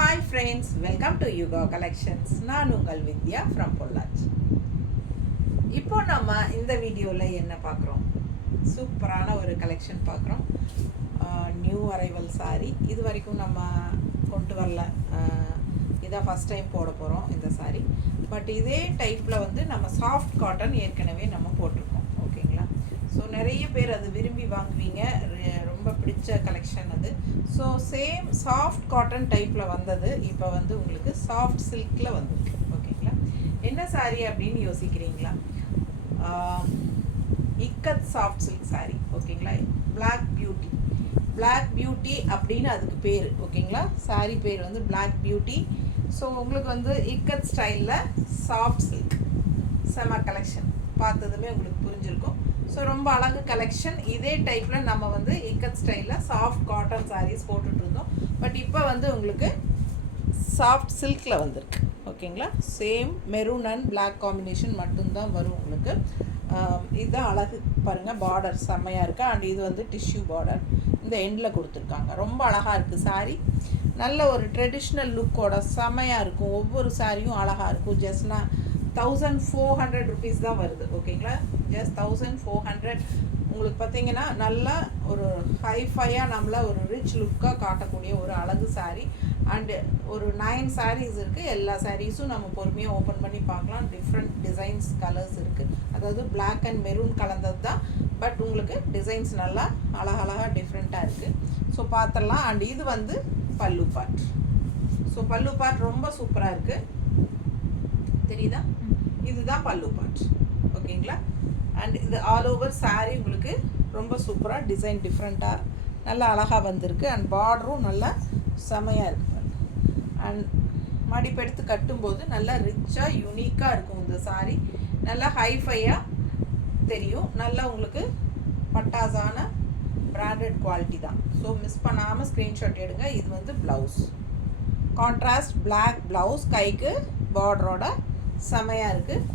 Hi friends, welcome to Yuga collections. நான் உங்கள் வித்யா from Pollachi. இப்போ நம்ம இந்த வீடியோவில் என்ன பார்க்குறோம்? சூப்பரான ஒரு கலெக்ஷன் பார்க்குறோம். New arrival sari. இது வரைக்கும் நம்ம கொண்டு வரல, இதான் ஃபஸ்ட் டைம் போட போகிறோம் இந்த சாரீ. பட் இதே டைப்பில் வந்து நம்ம சாஃப்ட் காட்டன் ஏற்கனவே நம்ம போட்டிருக்கோம். ஓகேங்களா? ஸோ நிறைய பேர் அது விரும்பி வாங்குவீங்க, ரொம்ப பிடிச்ச கலெக்ஷன் அது. ஸோ சேம் சாஃப்ட் காட்டன் டைப்பில் வந்தது இப்போ வந்து உங்களுக்கு சாஃப்ட் சில்கில் வந்துருக்கு. ஓகேங்களா? என்ன சாரீ அப்படின்னு யோசிக்கிறீங்களா? Ikat soft silk sari. ஓகேங்களா? Black beauty. பிளாக் பியூட்டி அப்படின்னு அதுக்கு பேர். ஓகேங்களா? சாரீ பேர் வந்து பிளாக் பியூட்டி. ஸோ உங்களுக்கு வந்து இக்கத் ஸ்டைலில் சாஃப்ட் சில்க் செம கலெக்ஷன். பார்த்ததுமே உங்களுக்கு புரிஞ்சிருக்கும். ஸோ ரொம்ப அழகு கலெக்ஷன். இதே டைப்பில் நம்ம வந்து இக்கத் ஸ்டைலில் சாஃப்ட் காட்டன் சாரீஸ் போட்டுட்ருந்தோம். பட் இப்போ வந்து உங்களுக்கு சாஃப்ட் சில்கில் வந்திருக்கு. ஓகேங்களா? Same maroon and black combination மட்டும்தான் வரும் உங்களுக்கு. இதுதான் அழகு பாருங்கள், பார்டர் செம்மையாக இருக்குது. அண்ட் இது வந்து டிஷ்யூ பார்டர் இந்த எண்டில் கொடுத்துருக்காங்க. ரொம்ப அழகாக இருக்குது சாரீ. நல்ல ஒரு ட்ரெடிஷ்னல் லுக்கோட செம்மையாக இருக்கும். ஒவ்வொரு சாரியும் அழகாக இருக்கும். ஜஸ்ட்னா 1400 ருபீஸ் தான் வருது. ஓகேங்களா? ஜஸ்ட் 1400. உங்களுக்கு பார்த்தீங்கன்னா நல்லா ஒரு ஹைஃபையாக நம்மளை ஒரு ரிச் லுக்காக காட்டக்கூடிய ஒரு அழகு சாரீ. அண்டு ஒரு 9 சாரீஸ் இருக்குது. எல்லா சாரீஸும் நம்ம பொறுமையாக ஓப்பன் பண்ணி பார்க்கலாம். டிஃப்ரெண்ட் டிசைன்ஸ், கலர்ஸ் இருக்குது. அதாவது பிளாக் அண்ட் மெரூன் கலந்தது தான். பட் உங்களுக்கு டிசைன்ஸ் நல்லா அழகழகாக டிஃப்ரெண்ட்டாக இருக்குது. ஸோ பார்த்துடலாம். அண்ட் இது வந்து பல்லு பார்ட். ஸோ பல்லு பார்ட் ரொம்ப சூப்பராக இருக்குது. தெரியுதா? இதுதான் பல்லு பார்ட். ஓகேங்களா? அண்ட் இது ஆல் ஓவர் சாரீ உங்களுக்கு ரொம்ப சூப்பராக டிசைன் டிஃப்ரெண்ட்டாக நல்லா அழகாக வந்திருக்கு. அண்ட் பார்டரும் நல்லா செமையாக இருக்குது. அண்ட் மடிப்பெடுத்து கட்டும்போது நல்லா ரிச்சாக யூனிக்காக இருக்கும் இந்த சாரீ. நல்லா ஹைஃபையாக தெரியும். நல்லா உங்களுக்கு பட்டாசான பிராண்டட் குவாலிட்டி தான். ஸோ மிஸ் பண்ணாமல் ஸ்க்ரீன்ஷாட் எடுங்க. இது வந்து ப்ளவுஸ், கான்ட்ராஸ்ட் பிளாக் ப்ளவுஸ், கைக்கு பார்டரோட செமையாக இருக்குது.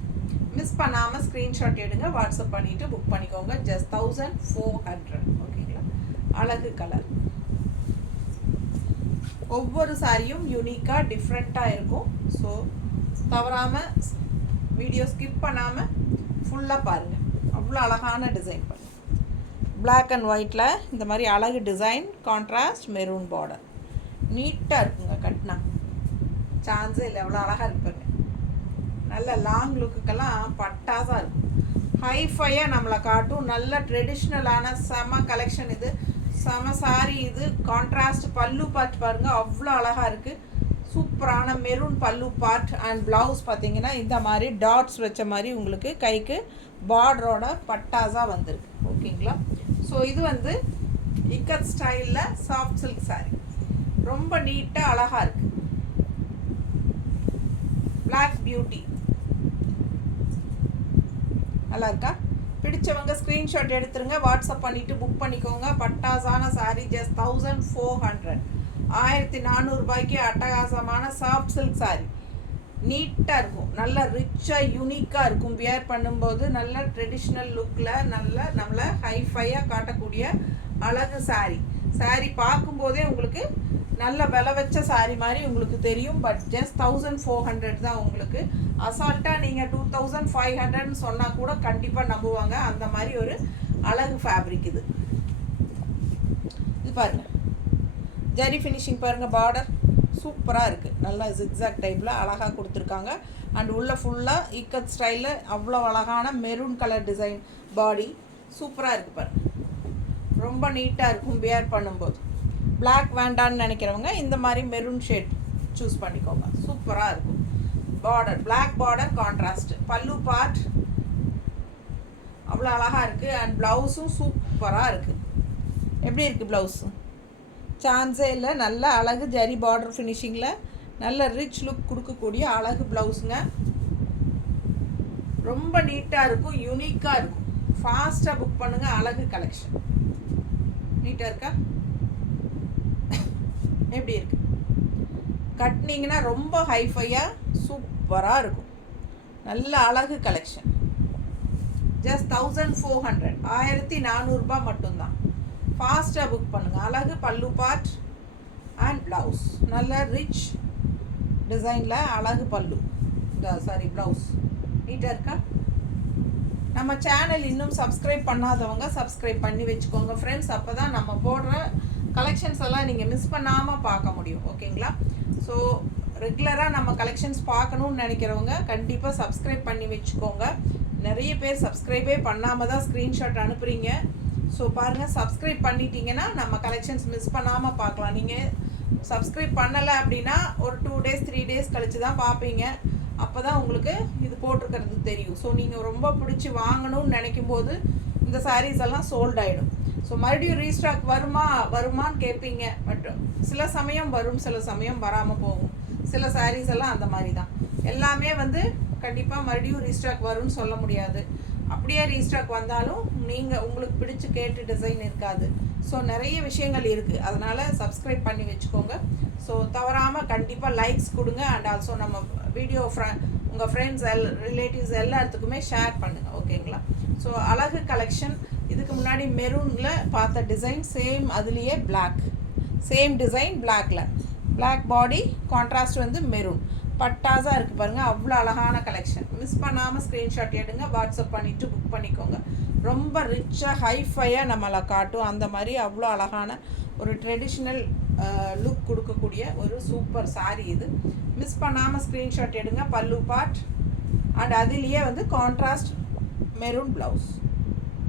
மிஸ் பண்ணாமல் ஸ்க்ரீன்ஷாட் எடுங்க, வாட்ஸ்அப் பண்ணிவிட்டு புக் பண்ணிக்கோங்க. ஜஸ்ட் 1400. ஓகேங்களா? அழகு கலர். ஒவ்வொரு சாரியும் யூனிக்காக டிஃப்ரெண்ட்டாக இருக்கும். ஸோ தவறாமல் வீடியோ ஸ்கிப் பண்ணாமல் ஃபுல்லாக பாருங்கள். அவ்வளோ அழகான டிசைன் பண்ணி பிளாக் அண்ட் ஒயிட்டில் இந்த மாதிரி அழகு டிசைன், கான்ட்ராஸ்ட் மெரூன் பார்டர். நீட்டாக இருக்குங்க. கட்டினா சான்ஸே இல்லை. எவ்வளோ அழகாக இருப்பாங்க. நல்ல லாங் லுக்குக்கெல்லாம் பட்டாசாக இருக்கும். ஹைஃபையாக நம்மளை காட்டும். நல்ல ட்ரெடிஷ்னலான செம கலெக்ஷன் இது. செம சாரி இது. கான்ட்ராஸ்ட் பல்லு பார்ட் பாருங்கள், அவ்வளோ அழகாக இருக்குது. சூப்பரான மெரூன் பல்லு பார்ட். அண்ட் ப்ளவுஸ் பார்த்தீங்கன்னா இந்த மாதிரி டாட்ஸ் வச்ச மாதிரி உங்களுக்கு கைக்கு பார்டரோட பட்டாசாக வந்திருக்கு. ஓகேங்களா? ஸோ இது வந்து இக்கத் ஸ்டைலில் சாஃப்ட் சில்க் சாரி. ரொம்ப நீட்டாக அழகாக இருக்குது. பிளாக் பியூட்டி நல்லா இருக்கா? பிடிச்சவங்க ஸ்க்ரீன்ஷாட் எடுத்துருங்க, வாட்ஸ்அப் பண்ணிவிட்டு புக் பண்ணிக்கோங்க. பட்டாசான சாரீ. ஜஸ்ட் 1400. 1400 ரூபாய்க்கு அட்டகாசமான சாஃப்ட் சில்க் சாரீ. நீட்டாக இருக்கும். நல்லா ரிச்சாக யூனிக்காக இருக்கும். வியர் பண்ணும்போது நல்ல ட்ரெடிஷ்னல் லுக்கில் நல்ல நம்மளை ஹைஃபையாக காட்டக்கூடிய அழகு சாரீ. சாரீ பார்க்கும்போதே உங்களுக்கு நல்ல விலை வச்ச சாரீ மாதிரி உங்களுக்கு தெரியும். பட் ஜஸ்ட் 1400 தான். உங்களுக்கு அசால்ட்டாக நீங்கள் 2500ன்னு சொன்னால் கூட கண்டிப்பாக நம்புவாங்க. அந்த மாதிரி ஒரு அழகு ஃபேப்ரிக் இது. இது பாருங்கள், ஜரி ஃபினிஷிங் பாருங்கள். பார்டர் சூப்பராக இருக்குது. நல்லா ஜிக்ஸாக் டைப்பில் அழகாக கொடுத்துருக்காங்க. அண்ட் உள்ளே ஃபுல்லாக இக்கத் ஸ்டைலில் அவ்வளோ அழகான மெரூன் கலர் டிசைன் பாடி. சூப்பராக இருக்குது பாருங்கள். ரொம்ப நீட்டாக இருக்கும் வியர் பண்ணும்போது. பிளாக் வேண்டான்னு நினைக்கிறவங்க இந்த மாதிரி மெரூன் ஷேட் சூஸ் பண்ணிக்கோங்க. சூப்பராக இருக்கும். பார்டர் பிளாக் பார்டர், கான்ட்ராஸ்ட் பல்லு பார்ட் அவ்வளோ அழகாக இருக்குது. அண்ட் ப்ளவுஸும் சூப்பராக இருக்குது. எப்படி இருக்குது ப்ளவுஸு? சான்ஸே இல்லை. நல்ல அழகு ஜரி பார்டர் ஃபினிஷிங்கில் நல்ல ரிச் லுக் கொடுக்கக்கூடிய அழகு ப்ளவுஸுங்க. ரொம்ப நீட்டாக இருக்கும், யூனிக்காக இருக்கும். ஃபாஸ்ட்டாக புக் பண்ணுங்கள். அழகு கலெக்ஷன். நீட்டாக இருக்கா? எப்படி இருக்குது? கட்டினீங்கன்னா ரொம்ப ஹைஃபையாக சூப்பராக இருக்கும். நல்ல அழகு கலெக்ஷன். ஜஸ்ட் 1400. 1400 ரூபாய் மட்டும்தான். ஃபாஸ்ட்டாக புக் பண்ணுங்கள். அழகு பல்லு பார்ட், அண்ட் ப்ளவுஸ் நல்ல ரிச் டிசைனில் அழகு பல்லு, சாரி ப்ளவுஸ். நீட்டாக இருக்கா? நம்ம சேனல் இன்னும் சப்ஸ்கிரைப் பண்ணாதவங்க சப்ஸ்கிரைப் பண்ணி வச்சுக்கோங்க ஃப்ரெண்ட்ஸ். அப்போ தான் நம்ம போடுற கலெக்ஷன்ஸ் எல்லாம் நீங்கள் மிஸ் பண்ணாமல் பார்க்க முடியும். ஓகேங்களா? ஸோ ரெகுலராக நம்ம கலெக்ஷன்ஸ் பார்க்கணுன்னு நினைக்கிறவங்க கண்டிப்பாக சப்ஸ்கிரைப் பண்ணி வச்சுக்கோங்க. நிறைய பேர் சப்ஸ்கிரைபே பண்ணாமல் தான் ஸ்க்ரீன்ஷாட் அனுப்புகிறீங்க. ஸோ பாருங்கள், சப்ஸ்கிரைப் பண்ணிட்டீங்கன்னா நம்ம கலெக்ஷன்ஸ் மிஸ் பண்ணாமல் பார்க்கலாம். நீங்கள் சப்ஸ்கிரைப் பண்ணலை அப்படின்னா ஒரு 2 days 3 days கழித்து தான் பார்ப்பீங்க. அப்போ தான் உங்களுக்கு இது போட்டிருக்கிறது தெரியும். ஸோ நீங்கள் ரொம்ப பிடிச்சி வாங்கணும்னு நினைக்கும் போது இந்த சாரீஸ் எல்லாம் சோல்ட் ஆகிடும். ஸோ மறுபடியும் ரீஸ்டாக் வருமான்னு கேட்பீங்க. பட் சில சமயம் வரும், சில சமயம் வராமல் போகும். சில சாரீஸ் எல்லாம் அந்த மாதிரி தான். எல்லாமே வந்து கண்டிப்பாக மறுபடியும் ரீஸ்டாக் வரும்னு சொல்ல முடியாது. அப்படியே ரீஸ்டாக் வந்தாலும் நீங்கள் உங்களுக்கு பிடிச்சி கேட்டு டிசைன் இருக்காது. ஸோ நிறைய விஷயங்கள் இருக்குது. அதனால் சப்ஸ்கிரைப் பண்ணி வச்சுக்கோங்க. ஸோ தவறாமல் கண்டிப்பாக லைக்ஸ் கொடுங்க. அண்ட் ஆல்சோ நம்ம வீடியோ உங்கள் ஃப்ரெண்ட்ஸ் ரிலேட்டிவ்ஸ் எல்லாத்துக்குமே ஷேர் பண்ணுங்கள். ஓகேங்களா? ஸோ அழகு கலெக்ஷன். இதுக்கு முன்னாடி மெரூனில் பார்த்த டிசைன் சேம், அதுலேயே பிளாக், சேம் டிசைன் பிளாக்கில், பிளாக் பாடி கான்ட்ராஸ்ட் வந்து மெரூன், பட்டாஸாக இருக்குது பாருங்கள். அவ்வளோ அழகான கலெக்ஷன். மிஸ் பண்ணாமல் ஸ்க்ரீன்ஷாட் எடுங்க, வாட்ஸ்அப் பண்ணிவிட்டு புக் பண்ணிக்கோங்க. ரொம்ப ரிச்சாக ஹைஃபையாக நம்மளை காட்டும். அந்த மாதிரி அவ்வளோ அழகான ஒரு ட்ரெடிஷ்னல் லுக் கொடுக்கக்கூடிய ஒரு சூப்பர் சாரீ இது. மிஸ் பண்ணாமல் ஸ்க்ரீன்ஷாட் எடுங்க. பல்லு பார்ட் அண்ட் அதுலேயே வந்து கான்ட்ராஸ்ட் மெரூன் ப்ளவுஸ்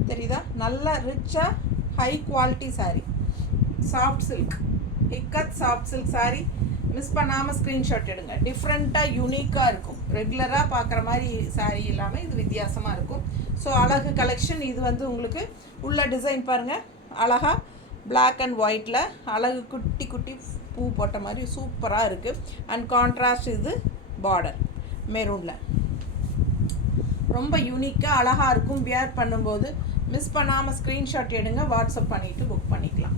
தெரியுதா? நல்ல ரிச்சாக high quality sari, soft silk, ikat soft silk sari. Miss பண்ணாமல் ஸ்க்ரீன்ஷாட் எடுங்க. டிஃப்ரெண்ட்டாக யூனிக்காக இருக்கும். ரெகுலராக பார்க்குற மாதிரி சாரீ இல்லாமல் இது வித்தியாசமாக இருக்கும். ஸோ அழகு கலெக்ஷன். இது வந்து உங்களுக்கு உள்ள டிசைன் பாருங்கள், அழகாக பிளாக் அண்ட் ஒயிட்டில் அழகு குட்டி குட்டி பூ போட்ட மாதிரி சூப்பராக இருக்குது. அண்ட் கான்ட்ராஸ்ட் இது பார்டர் மெரூனில் ரொம்ப யூனிக்காக அழகாக இருக்கும். வியர் பண்ணும்போது மிஸ் பண்ணாமல் ஸ்க்ரீன்ஷாட் எடுங்க, வாட்ஸ்அப் பண்ணிவிட்டு புக் பண்ணிக்கலாம்.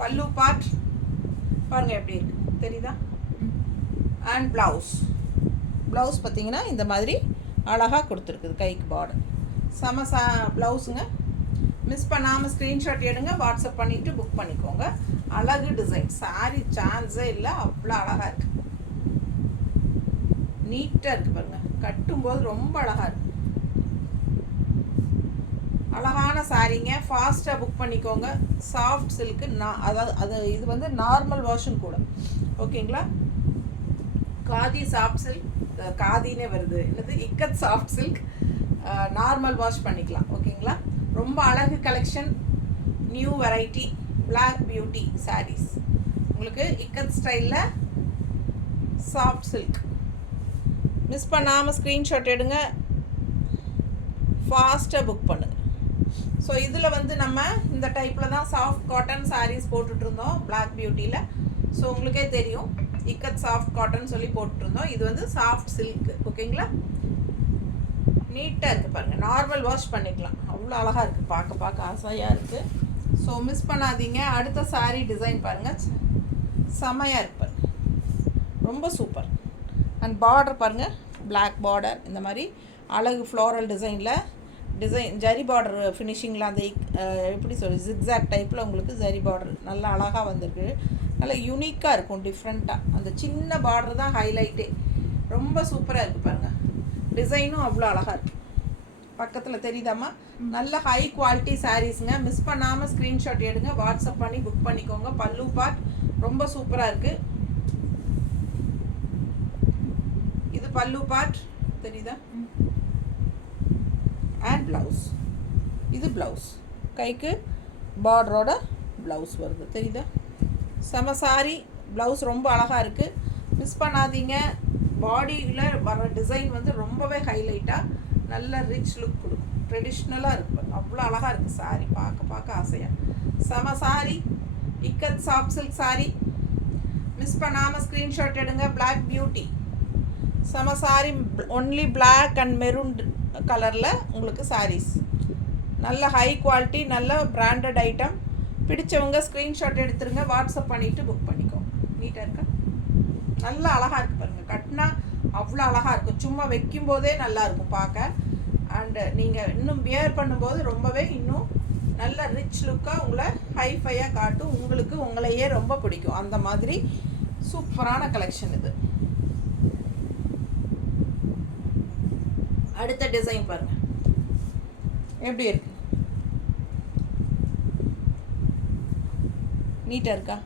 பல்லு பார்ட் பாருங்கள் எப்படி இருக்குது தெரியுதா? அண்ட் ப்ளவுஸ் பார்த்தீங்கன்னா இந்த மாதிரி அழகாக கொடுத்துருக்குது. கைக்கு பார்டர் செம ப்ளவுஸுங்க. மிஸ் பண்ணாமல் ஸ்க்ரீன்ஷாட் எடுங்க, வாட்ஸ்அப் பண்ணிவிட்டு புக் பண்ணிக்கோங்க. அழகு டிசைன் சாரீ சான்ஸே இல்லை, அவ்வளோ அழகாக இருக்குது. நீட்டாக இருக்குது பாருங்கள். கட்டும்போது ரொம்ப அழகாக இருக்குது. அழகான சாரீங்க. ஃபாஸ்ட்டாக புக் பண்ணிக்கோங்க. Soft silk. அதாவது இது வந்து நார்மல் வாஷும் கூட. ஓகேங்களா? காதி சாஃப்ட் சில்க், காதினே வருது என்னது, ikat soft silk. Normal wash பண்ணிக்கலாம். ஓகேங்களா? ரொம்ப அழகு collection. New variety black beauty saris. உங்களுக்கு இக்கத் ஸ்டைலில் சாஃப்ட் சில்க். மிஸ் பண்ணாமல் ஸ்க்ரீன்ஷாட் எடுங்க, ஃபாஸ்ட்டாக புக் பண்ணுங்கள். ஸோ இதில் வந்து நம்ம இந்த டைப்பில் தான் சாஃப்ட் காட்டன் சாரீஸ் போட்டுட்ருந்தோம் பிளாக் பியூட்டியில். ஸோ உங்களுக்கே தெரியும், இக்கத் சாஃப்ட் காட்டன் சொல்லி போட்டுருந்தோம். இது வந்து சாஃப்ட் சில்க். ஓகேங்களா? நீட்டாக இருக்குது பாருங்கள். நார்மல் வாஷ் பண்ணிக்கலாம். அவ்வளோ அழகாக இருக்குது, பார்க்க ஆசையாக இருக்குது. ஸோ மிஸ் பண்ணாதீங்க. அடுத்த சாரீ டிசைன் பாருங்கள், செமையாக இருக்கு பாருங்கள், ரொம்ப சூப்பர். அண்ட் பார்டர் பாருங்கள், பிளாக் பார்டர், இந்த மாதிரி அழகு ஃப்ளோரல் டிசைன் ஜரி பார்டர் ஃபினிஷிங்கில் அந்த எப்படி சொல்லி ஜிக்ஸாக் டைப்பில் உங்களுக்கு ஜரி பார்டர் நல்லா அழகாக வந்திருக்கு. நல்லா யூனிக்காக இருக்கும், டிஃப்ரெண்ட்டாக. அந்த சின்ன பார்டர் தான் ஹைலைட்டே. ரொம்ப சூப்பராக இருக்குது பாருங்கள். டிசைனும் அவ்வளோ அழகாக இருக்குது. பக்கத்தில் தெரியுதாம்மா? நல்ல ஹை குவாலிட்டி சாரீஸுங்க. மிஸ் பண்ணாமல் ஸ்க்ரீன்ஷாட் எடுங்க, வாட்ஸ்அப் பண்ணி புக் பண்ணிக்கோங்க. பல்லு பார்ட் ரொம்ப சூப்பராக இருக்குது. இது பல்லு பார்ட் தெரியுதா? And blouse. இது ப்ளவுஸ், கைக்கு பார்டரோட ப்ளவுஸ் வருது தெரியுதா? செம சாரி. ப்ளவுஸ் ரொம்ப அழகாக இருக்குது. மிஸ் பண்ணாதீங்க. பாடியில் வர டிசைன் வந்து ரொம்பவே ஹைலைட்டாக நல்ல ரிச் லுக் கொடுக்கும். ட்ரெடிஷ்னலாக இருக்கும். அவ்வளோ அழகாக இருக்குது சாரி, பார்க்க ஆசையாக. செம sari, ikat soft silk sari. Miss பண்ணாமல் ஸ்க்ரீன்ஷாட் எடுங்க. பிளாக் பியூட்டி செம sari. Only black and maroon கலரில் உங்களுக்கு சாரீஸ். நல்ல ஹை குவாலிட்டி, நல்ல பிராண்டட் ஐட்டம். பிடிச்சவங்க ஸ்க்ரீன்ஷாட் எடுத்துருங்க, வாட்ஸ்அப் பண்ணிவிட்டு புக் பண்ணிக்கோங்க. நீட்டாக இருக்கா? நல்லா அழகாக இருக்குது பாருங்கள். கட்டினா அவ்வளோ அழகாக இருக்கும். சும்மா வைக்கும்போதே நல்லாயிருக்கும் பார்க்க. அண்டு நீங்கள் இன்னும் வியர் பண்ணும்போது ரொம்பவே இன்னும் நல்ல ரிச் லுக்காக உங்களை ஹைஃபையாக காட்டும். உங்களுக்கு உங்களையே ரொம்ப பிடிக்கும். அந்த மாதிரி சூப்பரான கலெக்ஷன் இது. அடுத்த டிசைன் பாருங்கள் எப்படி இருக்கு, நீட்டாக இருக்கா?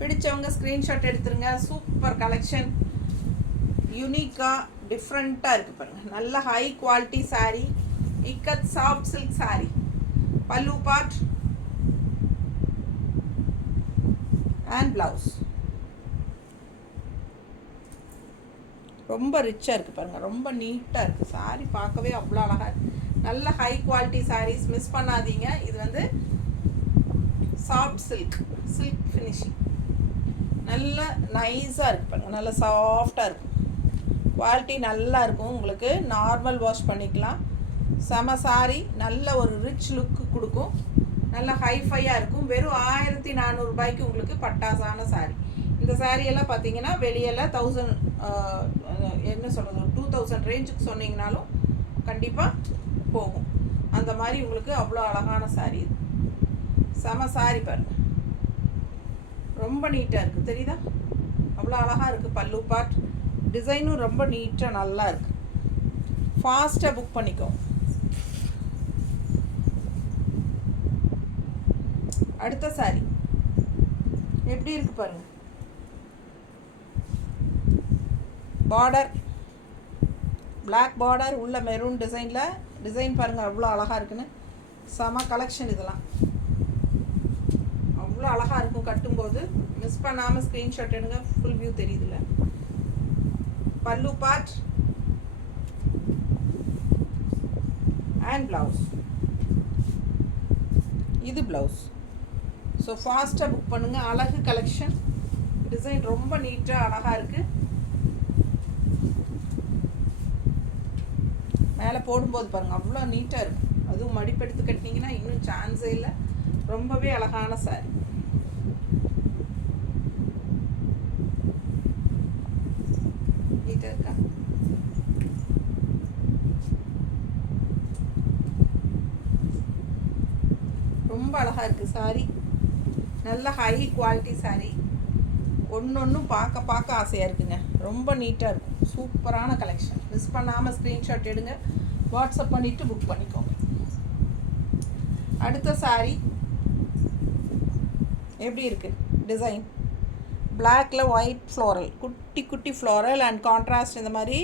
பிடிச்சவங்க ஸ்க்ரீன்ஷாட் எடுத்துருங்க. சூப்பர் கலெக்ஷன், யூனிக்காக டிஃப்ரெண்ட்டாக இருக்குது பாருங்கள். நல்ல high quality sari, ikat soft silk sari. பல்லு பார்ட் அண்ட் ப்ளவுஸ் ரொம்ப ரிச்சாக இருக்குது பாருங்கள். ரொம்ப நீட்டாக இருக்குது சாரீ, பார்க்கவே அவ்வளோ அழகாக இருக்குது. நல்ல ஹை குவாலிட்டி சாரீஸ் மிஸ் பண்ணாதீங்க. இது வந்து சாஃப்ட் சில்க் ஃபினிஷிங், நல்ல நைஸாக இருக்குது பாருங்கள். நல்ல சாஃப்டாக இருக்கும், குவாலிட்டி நல்லா இருக்கும். உங்களுக்கு நார்மல் வாஷ் பண்ணிக்கலாம். செம சாரீ, நல்ல ஒரு ரிச் லுக்கு கொடுக்கும். நல்ல ஹைஃபையாக இருக்கும். வெறும் 1400 ரூபாய்க்கு உங்களுக்கு பட்டாசான சாரீ. இந்த சாரியெல்லாம் பார்த்தீங்கன்னா வெளியெல்லாம் 1000 என்ன சொல்கிறது 2000 ரேஞ்சுக்கு சொன்னீங்கனாலும் கண்டிப்பாக போகும். அந்த மாதிரி உங்களுக்கு அவ்வளோ அழகான சாரீ இது. செம சாரீ பாருங்கள், ரொம்ப நீட்டாக இருக்குது, தெரியுதா? அவ்வளோ அழகாக இருக்குது. பல்லு பார்ட் டிசைனும் ரொம்ப நீட்டாக நல்லா இருக்குது. ஃபாஸ்ட்டாக புக் பண்ணிக்கோ. அடுத்த சாரீ எப்படி இருக்குது பாருங்கள். பார்டர் பிளாக் பார்டர் உள்ள மெரூன் டிசைன் பாருங்கள் அவ்வளோ அழகாக இருக்குன்னு. செம கலெக்ஷன் இதெல்லாம், அவ்வளோ அழகாக இருக்கும். கட்டும்போது மிஸ் பண்ணாமல் ஸ்க்ரீன்ஷாட் எடுங்க. ஃபுல் வியூ தெரியுதுல்ல. பல்லு பார்ட் அண்ட் ப்ளவுஸ், இது ப்ளவுஸ். ஸோ ஃபாஸ்ட்டாக புக் பண்ணுங்கள். அழகு கலெக்ஷன், டிசைன் ரொம்ப நீட்டாக அழகாக இருக்குது. மேலே போடும்போது பாருங்கள் அவ்வளோ நீட்டாக இருக்கும். அதுவும் மடிப்பெடுத்து கட்டினீங்கன்னா இன்னும் சான்ஸே இல்லை. ரொம்பவே அழகான சாரி. நீட்டாக இருக்கா? ரொம்ப அழகாக இருக்குது சாரி. நல்ல ஹை குவாலிட்டி சாரி. ஒன்றும் பார்க்க ஆசையாக இருக்குங்க. ரொம்ப நீட்டாக இருக்கும். சூப்பரான கலெக்ஷன். மிஸ் பண்ணாமல் ஸ்க்ரீன்ஷாட் எடுங்க, வாட்ஸ்அப் பண்ணிவிட்டு புக் பண்ணிக்கோங்க. அடுத்த சாரீ எப்படி இருக்குது டிசைன்? பிளாக்ல ஒயிட் ஃப்ளோரல், குட்டி ஃப்ளோரல் அண்ட் கான்ட்ராஸ்ட். இந்த மாதிரி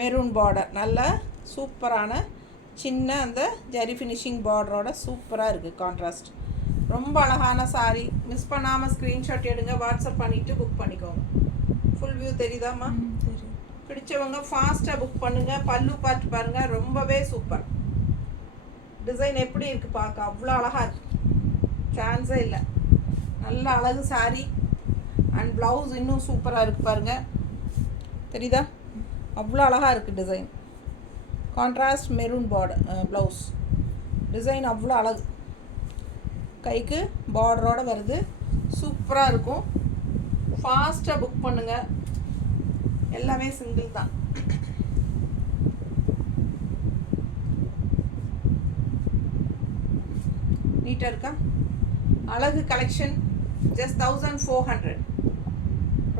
மெரூன் பார்டர், நல்ல சூப்பரான சின்ன அந்த ஜரி ஃபினிஷிங் பார்டரோட சூப்பராக இருக்குது கான்ட்ராஸ்ட். ரொம்ப அழகான சாரீ. மிஸ் பண்ணாமல் ஸ்க்ரீன்ஷாட் எடுங்க, வாட்ஸ்அப் பண்ணிவிட்டு புக் பண்ணிக்கோங்க. ஃபுல் வியூ தெரியுதாம்மா? பிடிச்சவங்க ஃபாஸ்ட்டாக புக் பண்ணுங்கள். பல்லு பார்த்து பாருங்கள், ரொம்பவே சூப்பர். டிசைன் எப்படி இருக்குது பார்க்க, அவ்வளோ அழகாக இருக்குது, சான்ஸே இல்லை. நல்ல அழகு சாரீ அண்ட் ப்ளவுஸ் இன்னும் சூப்பராக இருக்குது பாருங்கள், தெரியுதா? அவ்வளோ அழகாக இருக்குது design. Contrast maroon border blouse. Design அவ்வளோ அழகு, கைக்கு பார்டரோடு வருது, சூப்பராக இருக்கும். ஃபாஸ்ட்டாக புக் பண்ணுங்கள். எல்லாமே சிங்கிள் தான். நீட்டாக இருக்கா? அழகு கலெக்ஷன். ஜஸ்ட் 1400.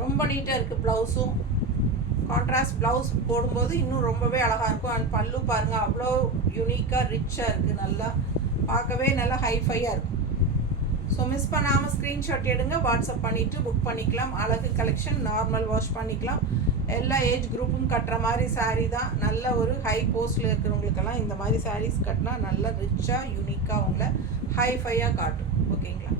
ரொம்ப நீட்டாக இருக்குது. ப்ளவுஸும் கான்ட்ராஸ்ட் ப்ளவுஸ் போடும்போது இன்னும் ரொம்பவே அழகாக இருக்கும். அண்ட் பல்லு பாருங்கள் அவ்வளோ யூனிக்காக ரிச்சாக இருக்குது. நல்லா பார்க்கவே நல்லா ஹைஃபையாக இருக்கும். ஸோ மிஸ் பண்ணாமல் ஸ்க்ரீன்ஷாட் எடுங்க, வாட்ஸ்அப் பண்ணிவிட்டு புக் பண்ணிக்கலாம். அழகு கலெக்ஷன், நார்மல் வாஷ் பண்ணிக்கலாம். எல்லா ஏஜ் குரூப்பும் கட்டுற மாதிரி சாரீ தான். நல்ல ஒரு ஹை போஸ்ட்டில் இருக்கிறவங்களுக்கெல்லாம் இந்த மாதிரி சாரீஸ் கட்டினா நல்லா ரிச்சாக யூனிக்காக அவங்கள ஹைஃபையாக காட்டும். ஓகேங்களா?